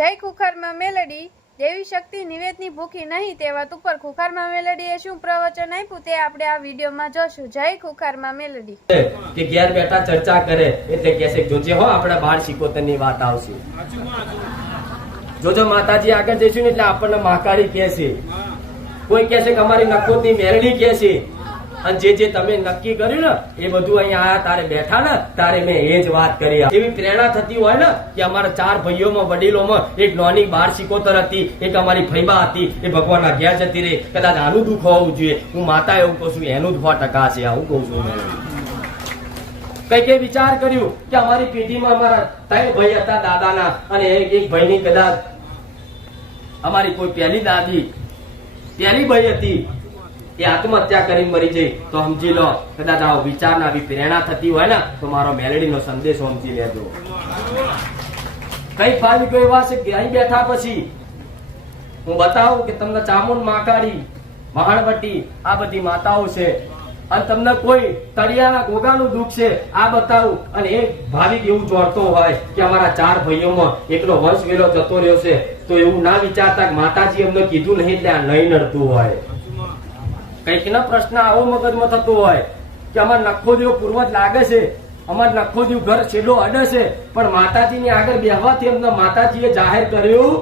જય ખુખારમાં મેલડી દેવી શક્તિ નિવેદની ભૂખી નહીં તે વાત ઉપર ખુખારમાં મેલડીએ શું પ્રવચન આપ્યું તે આપણે આ વિડીયોમાં જોશું. જય ખુખારમાં મેલડી કે ઘેર બેઠા ચર્ચા કરે એટલે કહેશે જોજે હો આપણા બાળ શિકોતરની વાત આવશે. જોજો માતાજી આગળ જઈશું ને એટલે આપણને મહાકાળી કહેશે, કોઈ કહેશે કે અમારી નખોતની મેલડી કહેશે. અને જે તમે નક્કી કર્યું ને એ બધું અહીંયા આયા તારે બેઠા ને તારે મેં એ જ વાત કરી. એવી પ્રેરણા થતી હોય ને કે અમારા 4 ભાઈઓમાં વડીલોમાં એક નાની બાળ શિકોતર હતી, એક અમારી ફૈબા હતી, એ ભગવાનના ઘેર જતી રહી. કદાચ આનું દુઃખ હોવું જોઈએ. હું માતા એવું કહું છું, એનું જ 100% છે. આવું કહું છું. કઈ વિચાર કર્યું કે અમારી પેઢીમાં અમારા 3 ભાઈ હતા દાદાના, અને એક ભાઈની કદાચ અમારી કોઈ પહેલી દાદી પહેલી ભાઈ હતી એ આત્મહત્યા કરીને મરી જઈ, તો સમજી લો કદાચ આવો વિચારના આવી પ્રેરણા થતી હોય ને તો મારો મેલેડીનો સંદેશો સમજી લેજો. કઈ ભાવિકો એવા છે કે અહીં બેઠા પછી હું બતાવું કે તમને ચામુંડ મહાકાળી મહાણવટી આ બધી માતાઓ છે, અને તમને કોઈ તળિયાના ગોગાનું દુઃખ છે આ બતાવું. અને એ ભાવિક એવું જોડતો હોય કે અમારા 4 ભાઈઓમાં એકનો વંશ વેલો જતો રહ્યો છે, તો એવું ના વિચારતા કે માતાજી અમને કીધું નહીં એટલે આ નહીં નડતું હોય. કઈક ના પ્રશ્ન આવો મગજમાં થતો હોય કે અમાર નખોદીઓ પૂર્વજ લાગે છે, અમાર નખોદીઓ ઘર છેલ્લો અડે છે, પણ માતાજીની આગળ બેહવાથી અમને માતાજીએ જાહેર કર્યું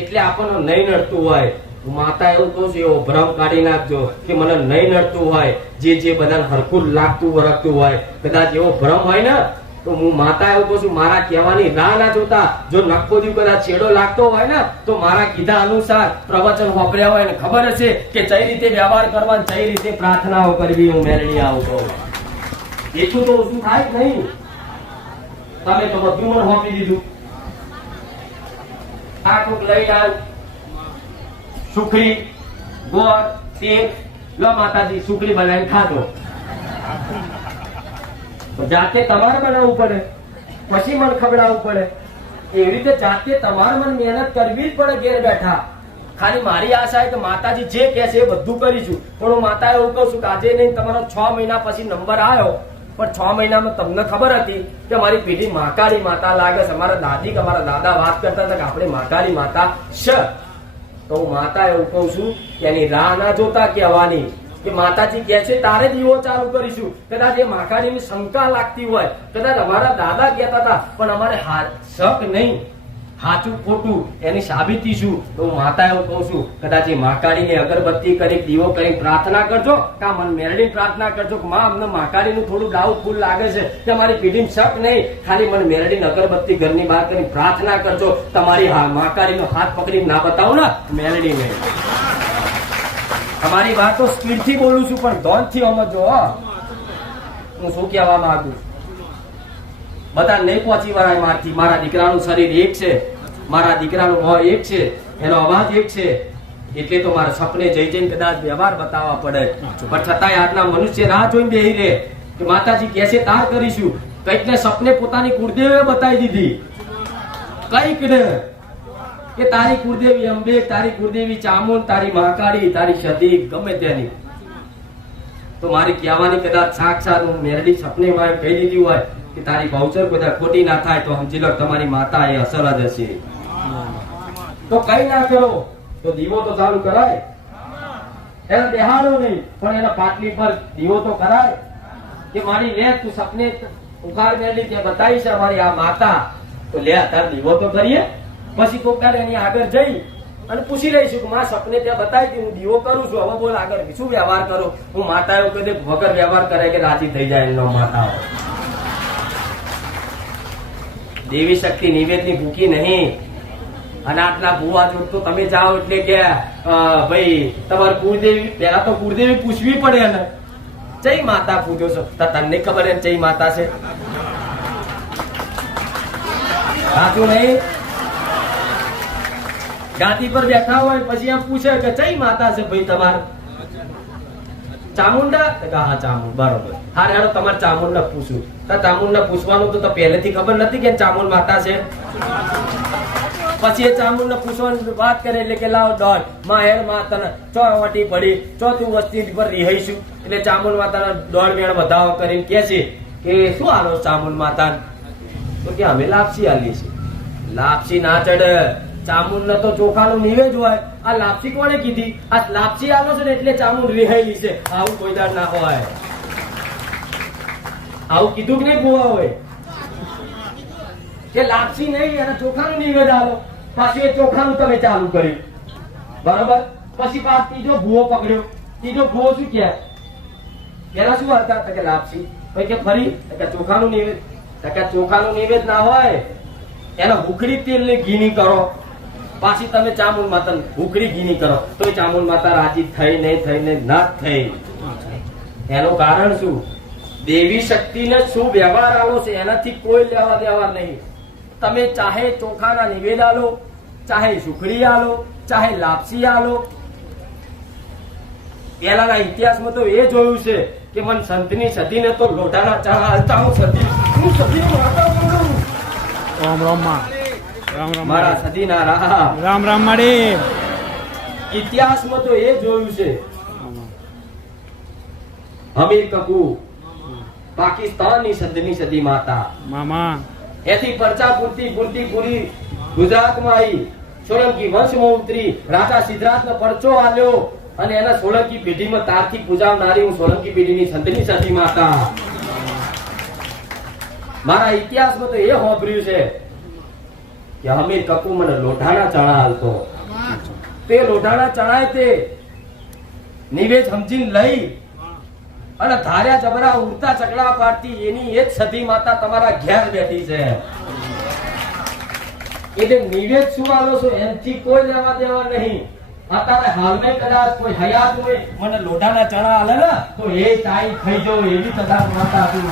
એટલે આપણને નહીં નડતું હોય. માતા એવું કહું છું, એવો ભ્રમ કાઢી નાખજો કે મને નહીં નડતું હોય. જે બધાને હરખું લાગતું વરખતું હોય, કદાચ એવો ભ્રમ હોય ને તો હું માતા એવું કહું છું, મારા કહેવાની રાહ ના જોતા જો નખોદી કદાચ છેડો લાગતો હોય ને તો મારા કીધા અનુસાર પ્રવચન વાપર્યા હોય ને ખબર હશે કે કઈ રીતે વ્યવહાર કરવા, કઈ રીતે પ્રાર્થનાઓ કરવી. હું મેલડી આવું કહું એટલું તો ઓછું થાય જ નહીં. તમે તો બધું મને સોંપી દીધું. આ કોક લઈ આવ સુખડી ગોળ તેલ, લો માતાજી સુખડી બનાવીને ખાધો. જાતે તમારે બનાવવું પડે, પછી મને ખવડાવવું પડે. એવી રીતે જાતે તમારે મને મહેનત કરવી જ પડે ઘેર બેઠા. ખાલી મારી આશા કે માતાજી જે કહે છે એ બધું કરીશું. પણ હું માતા એવું કહું છું કે આજે નહીં તમારો 6 મહિના પછી નંબર આવ્યો, પણ 6 મહિનામાં તમને ખબર હતી કે મારી પેઢી મહાકાળી માતા લાગે છે. અમારા દાદી કે અમારા દાદા વાત કરતા હતા કે આપણે મહાકાળી માતા છે. તો હું માતા એવું કહું છું કે એની રાહ ના જોતા કહેવાની કે માતાજી કહે છે તારે દીવો ચાલુ કરીશું. કદાચ એ મહાકાળીની શંકા લાગતી હોય, કદાચ અમારા દાદા કહેતા હતા, પણ અમારે શક નહીં, સાચું ખોટું એની સાબિતી શું. તો હું માતા એવું કહું છું કદાચ એ મહાકાળીને અગરબત્તી કરી દીવો કરી પ્રાર્થના કરજો, કા મન મેળવી પ્રાર્થના કરજો કે માં અમને મહાકાળીનું થોડું ડાઉટફુલ લાગે છે કે અમારી પેઢીમાં શક નહીં, ખાલી મને મેળવીને અગરબત્તી ઘરની બહાર કરી પ્રાર્થના કરજો. તમારી મહાકાળીનો હાથ પકડીને ના બતાવો ને મેળવીને. અમારી વાતો સ્પીડ થી બોલું છું પણ ધોન થી સમજો. હું શું કહેવા માંગુ છું, બધા નહીં પહોંચી વળાય મારથી. મારા દીકરાનું શરીર એક છે, મારા દીકરાનું મોં એક છે, એનો અવાજ એક છે, એટલે તો મારા સપને જઈ જઈને કદાચ વ્યવહાર બતાવવા પડે. પણ છતાંય આજના મનુષ્ય રાહ જોઈને બેહી રહે કે માતાજી કહેશે તાર કરીશું. કઈક ને સપને પોતાની કુળદેવીએ બતાવી દીધી, કઈક ને કે તારી કુળદેવી અંબે, તારી કુળદેવી ચામુંડ, તારી મહાકાળી, તારી સતી ગમે તેની. તો મારી કહેવાની કદાચ સાક્ષાત હું મેરડી સપને માં કહી દીધી હોય કે તારી ભાવચર કદાચ ખોટી ના થાય તો સમજી લો તમારી માતા એ અસર જ હશે. તો કઈ ના કરો તો દીવો તો ચાલુ કરાય, એને બેહાડો નહીં પણ એના પાટલી પર દીવો તો કરાય કે મારી લે તું સપને ઉખાડ મેળવી ત્યાં બતાવી છે અમારી આ માતા, તો લે તાર દીવો તો કરીએ. પછી કોક એની આગળ જઈ અને પૂછી લઈશું કે માં સપને ત્યાં બતાવી હતી, હું દીવો કરું છું, હવે બોલ આગળ શું વ્યવહાર કરો. હું માતા એવું કહી દે વગર વ્યવહાર કરે કે રાજી થઈ જાય એનો માતા. દેવી શક્તિ નિવેદની ભૂકી નહીં. અનાથના ભુવા જોડ તો તમે જાઓ એટલે કે ભાઈ તમારે કુળદેવી, પેલા તો કુળદેવી પૂછવી પડે ને ચઈ માતા પૂછો છો, તને ખબર ને ચઈ માતા છે. સાચું નહીં? ગાદી પર બેઠા હોય પછી એમ પૂછે કે ચઈ માતા છે ભાઈ તમારે? ચામુંડા? હા ચામુંડ, બરોબર. હારે હારો તમારે ચામુંડ ને પૂછું. ચામુંડ ને પૂછવાનું તો પહેલેથી ખબર નથી કે ચામુંડ માતા છે. પછી એ ચામુંડ ને પૂછવાની વાત કરે એટલે કે લાવ દોડ માં હેર માં તને ચો વટી પડી, ચો તું વસ્તી પર રિહાઈશું. એટલે ચામુંડ માતાના દોડ વેણ વધાવો કરીને કે છે કે શું આલો ચામુંડ માતા? તો કે અમે લાપસી આલી છે. લાપસી ના ચડે. ચામુંડ તો ચોખાનું નિવેદ હોય. આ લાપસી કોણે કીધી? આ લાપસી આલો છે ને એટલે ચામુંડ રિહાયેલી છે. આવું કોઈ દાડ ના હોય. આવું કીધું કે નહીં ભૂવા હોય કે લાપસી નહીં અને ચોખાનું નિવેદ આલો. પાછું એ ચોખાનું તમે ચાલુ કર્યું, બરોબર? પછી પાછો ત્રીજો ભૂવો પકડ્યો. ત્રીજો ભૂવો શું કહે? પેલા શું હતા? તો કે લાપસી. પછી કે ફરી તો કે ચોખાનું નિવેદ. તો કે ચોખાનું નિવેદ ના હોય, એના ભૂખરી તેલ ને ઘીની કરો. પાછી તમે ચામુંડ માતા ભૂખરી ઘીની કરો તો ચામુંડ માતા રાજી થઈ નહીં ના થઈ. એનું કારણ શું? દેવી શક્તિને શું વ્યવહાર આલો છે એનાથી કોઈ લેવા દેવા નહીં. તમે ચાહે ચોખાના નિવેદ આલો, ચાહે સુખડી આલો, ચાહે લાપસી આલો. પહેલાના ઇતિહાસમાં તો એ જોયું છે કે મન સંતની સતીને તો લોટાના ચા હાલતા હું સતી રામ રામ માં રામ રામ મારા સતીના રાહ. રામ રામ માડી. ઇતિહાસમાં તો એ જોયું છે. હમીર કપુ પાકિસ્તાનની સંતની સતી માતા મામા એથી પરચા પૂરી ગુજરાતમાં આવી. સોલંકી વંશમાં ઉતરી. રાજા સિદ્ધરાજનો પરચો આલ્યો અને એના સોલંકી પેઢીમાં તારથી પૂજાવનારી હું સોલંકી પેઢીની સંતની સતી માતા. મારા ઇતિહાસમાં તો એ હોભર્યું છે કે હમીર કપુ મને લોઢાના ચણા હાલતો. તે લોઢાના ચણાય તે નિવેદ સમજીને લઈ અને ધાર્યા જબરા ઉડતા ચકડા પાડતી એની એ જ સતી માતા તમારા ઘેર બેઠી છે. એટલે નિવેદ શું આલો છો એનથી કોઈ લેવા દેવા નહીં. અત્યારે હાલમાં કદાચ કોઈ હયાત હોય મને લોઢાના ચણા હાલે ને તો એ ટાઈમ થઈ જાવ એવી કદાચ માતા હતી.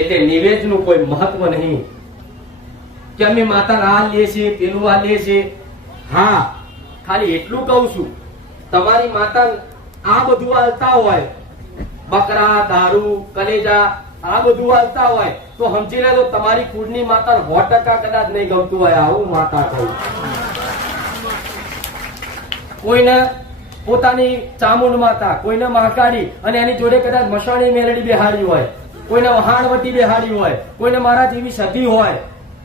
એટલે નિવેદ નું કોઈ મહત્વ નહીં કે અમે માતા આ લે છે પેલું આ લે છે. હા, ખાલી એટલું કહું છું, તમારી માતા આ બધું હાલતા હોય, બકરા, દારૂ, કલેજા આ બધું હાલતા હોય તો સમજી લેજો તમારી કુળની માતા 100% કદાચ નહીં ગમતું હોય. આવું માતા કહું. કોઈને પોતાની ચામુંડ માતા, કોઈને મહાકાળી અને એની જોડે કદાચ મસાણી મેલડી બેહાડી હોય, કોઈને વહાણવટી બેહાડી હોય, કોઈને મારા જેવી સતી હોય,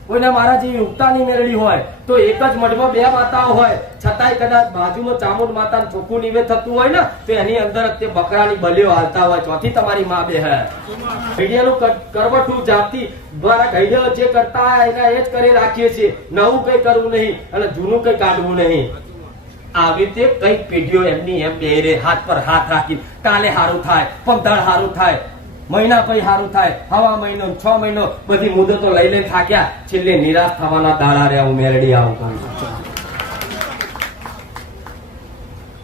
કોઈને મારા જેવી ઉગતાની મેળડી હોય, તો એક જ મઢમાં બે માતાઓ હોય છતાંય કદાચ બાજુમાં ચામુંડ માતા ચોખ્ખું નિવેદ થતું હોય ને તો એની અંદર તે બકરાની બલીઓ હાલતા હોય. ચોથી તમારી માં બે હે ઘડિયાનું કરવટું જાપતી દ્વારા ઘડિયાળો જે કરતા હોય એના એ જ કરી રાખીએ છીએ. નવું કઈ કરવું નહીં અને જૂનું કઈ કાઢવું નહીં. આવી રીતે કઈક પેઢીઓ એમની એમ બે રે હાથ પર હાથ રાખી કાલે હારું થાય, પંદર હારું થાય, મહિના પછી સારું થાય, હવા મહિનો 6 મહિનો બધી મુદતો લઈ લઈને થાક્યા, છેલ્લે નિરાશ થવાના દાડા રે હું મેરડી આવું કહું છું.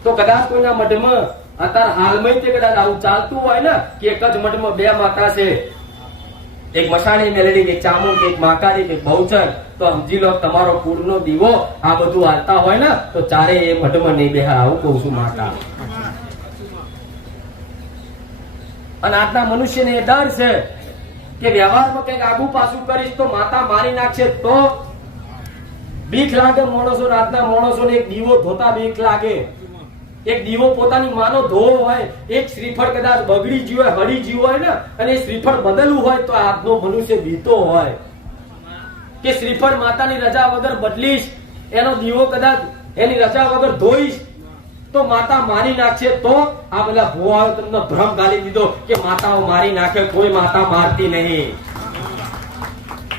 તો કદાચ કોઈના મઢમાં અત્યારે હાલમાં તે કદાચ આવું ચાલતું હોય ને કે એક જ મઢમાં બે માતા છે, એક મસાણી મેલડી, એક ચામુંડ, એક મહાકાળી, એક બહુચર, તો સમજી લો તમારો કુળનો દીવો આ બધું હાલતા હોય ને તો ચારે એ મઢમાં નહીં બેહા. આવું કહું છું માતા. અને આજના મનુષ્યને એ ડર છે કે વ્યવહારમાં કઈક આગુ પાછું કરીશ તો માતા મારી નાખશે. તો બીક લાગે માણસો. આજના માણસોને એક દીવો ધોતા બીક લાગે. એક દીવો પોતાની માનો ધોવો હોય, એક શ્રીફળ કદાચ બગડી ગયું હોય, હળી ગયું હોય ને અને એ શ્રીફળ બદલવું હોય તો આજનો મનુષ્ય બીતો હોય કે શ્રીફળ માતાની રજા વગર બદલીશ, એનો દીવો કદાચ એની રજા વગર ધોઈશ તો માતા મારી નાખશે. તો આ બધા ભુવાઓ તમને ભ્રમ ગાલી દીધો કે માતાઓ મારી નાખે. કોઈ માતા મારતી નહીં.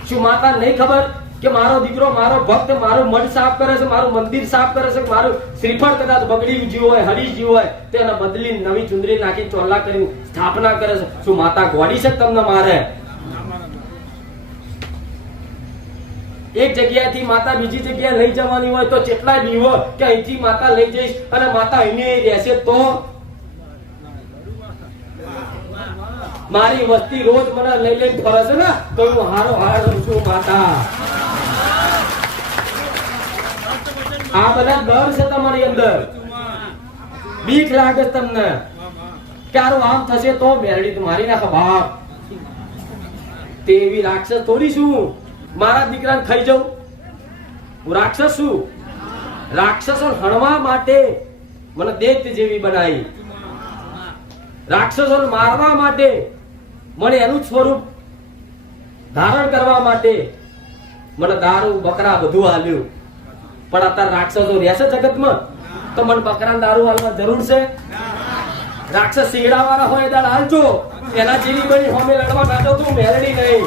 શું માતા નહીં ખબર કે મારો દીકરો, મારો ભક્ત મારું મઢ સાફ કરે છે, મારું મંદિર સાફ કરે છે, મારું શ્રીફળ કદાચ બગડી ગયું હોય, હરી ગયું હોય તો એને બદલી નવી ચુંદડી નાખી ચોલ્લા કરી સ્થાપના કરે છે. શું માતા ગોડી છે તમને મારે? એક જગ્યાએથી માતા બીજી જગ્યાએ લઈ જવાની હોય તો કેટલાય દીવો કે અહીંથી માતા લઈ જઈશ અને માતા અહીં રહેશે તો મારી વસ્તી રોજ મને લઈ લઈને ફરે છે ને તો હું હારો હારો છું માતા. આ બધા ડર છે તમારી અંદર, બીક લાગે તમને કે આમ થશે તો મેરડી તો મારી નાખે બાપ. તેવી રાક્ષસ થોડી શું મારા દીકરાને ખાઈ જાઉં? હું રાક્ષસ છું? રાક્ષસો હણવા માટે મને દૈત્ય જેવી બનાવી, રાક્ષસો મારવા માટે મને એનું સ્વરૂપ ધારણ કરવા માટે મને દારૂ બકરા બધું હાલ્યું, પણ અત્યારે રાક્ષસો રહેશે જગતમાં તો મને બકરા દારૂ હાલવા જરૂર છે? રાક્ષસ સિંગડા વાળા હોય દાળ હાલજો, એના જેવી બની હોમે લડવા નાટો તું મેલડી નહીં.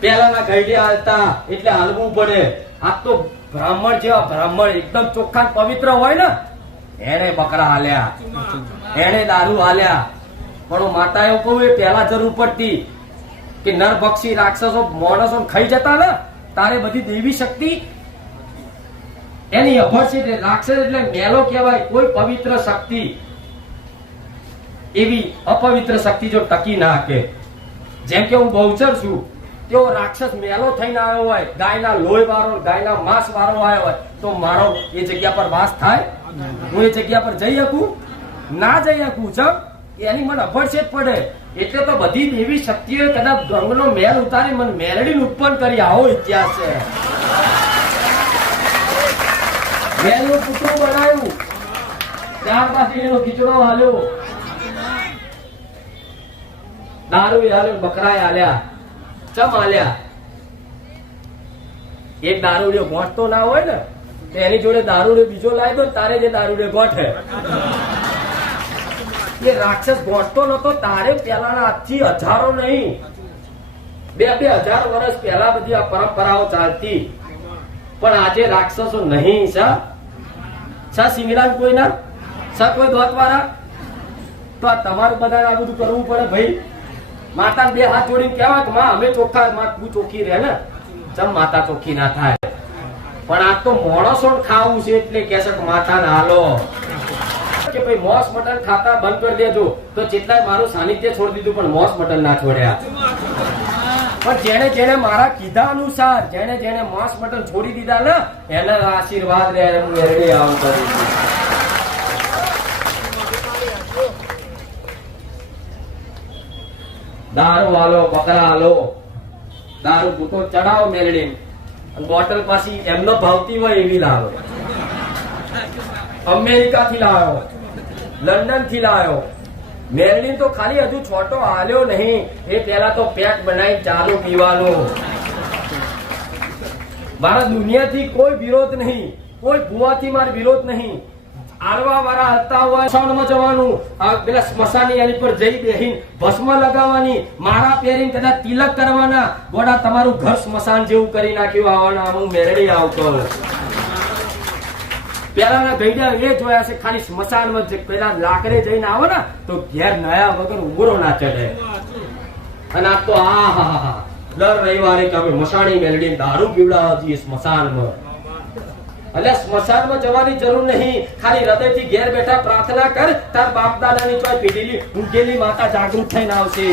પેલાના ઘડિયા હાલતા એટલે હાલવું પડે. આ તો બ્રાહ્મણ જેવા બ્રાહ્મણ એકદમ ચોખ્ખા ને પવિત્ર હોય ને એને બકરા હાલ્યા, એને દારૂ હાલ્યા. પણ હું માતા એવું કહું, એ પહેલા જરૂર પડતી કે નર પક્ષી રાક્ષસો માણસો ખાઈ જતા ને તારે બધી દેવી શક્તિ એની અભર છે. રાક્ષસ એટલે મેલો કહેવાય, કોઈ પવિત્ર શક્તિ એવી અપવિત્ર શક્તિ જો ટકી ના કે. જેમ કે હું બહુચર છું, તેઓ રાક્ષસ મેલો થઈને આવ્યો હોય, ગાયના લોહી વાળો, ગાયના માંસ વાળો આવ્યો હોય, તો મારો એ જગ્યા પર વાસ થાય? હું એ જગ્યા પર જઈ શકું? ના જઈ શકું. ચમ એની મને અભરછેદ પડે. એટલે તો બધી દેવી શક્તિઓ કદાચ ગંગનો મેલ ઉતારી મને મેલડી ઉત્પન્ન કરી. આવો ઇતિહાસ છે. મેલનું પુતળું બનાવ્યું, ત્યારબાદ એનો ખીચડો હાલ્યો, દારૂ હાલ્યો, બકરા હાલ્યા. ચમ હાલ્યા? એક દારૂડિયો ગોઠતો ના હોય ને તો એની જોડે દારૂડિયો બીજો લાવી દો, તારે જે દારૂડિયો ગોઠે. એ રાક્ષસ ગોઠતો નતો તારે પેલાના આજથી હજારો નહીં, 2000 વર્ષ પહેલા બધી આ પરંપરાઓ ચાલતી. પણ આજે રાક્ષસો નહીં. સિંગડા કોઈના કોઈ દોત વાળા તો આ તમારે બધા આ બધું કરવું પડે ભાઈ. માતા બે હાથ જોડીને કહેવાય કે માં અમે ચોખ્ખા, માં તું ચોખ્ખી રહે ને. ચમ માતા ચોખ્ખી ના થાય? પણ આ તો માણસો ખાવું છે એટલે કે છે માતા ના હાલો કે ભાઈ મોસ મટન ખાતા બંધ કરી દેજો. તો જેટલાય મારું સાનિધ્ય છોડી દીધું પણ મોસ મટન ના છોડ્યા. પણ જેને જેને મારા કીધા અનુસાર જેને જેને માંસ મટન છોડી દીધા ને એને આશીર્વાદ રહે. હું એરડી આવું કરું છું. દારૂ હાલો, બકરા હાલો, દારૂ ભૂતો ચડાવો મેલડી, બોટલ પાછી એમનો ભાવતી હોય એવી લાવો. અમેરિકા થી લાવ્યો, લંડન થી લાવ્યો. મેરડીન તો ખાલી હજુ છોટો હાલ્યો નહીં, એ પેલા તો પેક બનાવી ચાલુ પીવાનું. મારા દુનિયાથી કોઈ વિરોધ નહીં, કોઈ ભૂવાથી મારો વિરોધ નહીં. આડવા વાળા હતા હોય સ્મશાનમાં જવાનું, પેલા સ્મશાની એની પર જઈ બેહીને ભસ્મ લગાવવાની, મારા પહેરીને કદાચ તિલક કરવાના. ગોડા તમારું ઘર સ્મશાન જેવું કરી નાખ્યું. આવવાના હું મેરડી આવતો. પેલાના ગઈડા એ જોયા છે ખાલી સ્મશાનમાં પેલા લાકડે જઈને આવો ને તો ઘેર નયા વગર ઉંગરો ના ચડે. અને આ તો દર રવિવારે કે અમે મસાણી મેલડી દારૂ પીવડાવવા જઈએ સ્મશાનમાં. એટલે સ્મશાનમાં જવાની જરૂર નહીં, ખાલી હૃદયથી ઘેર બેઠા પ્રાર્થના કર, તાર બાપ દાદાની ચોય પીઢેલી ઊંઘેલી માતા જાગૃત થઈને આવશે.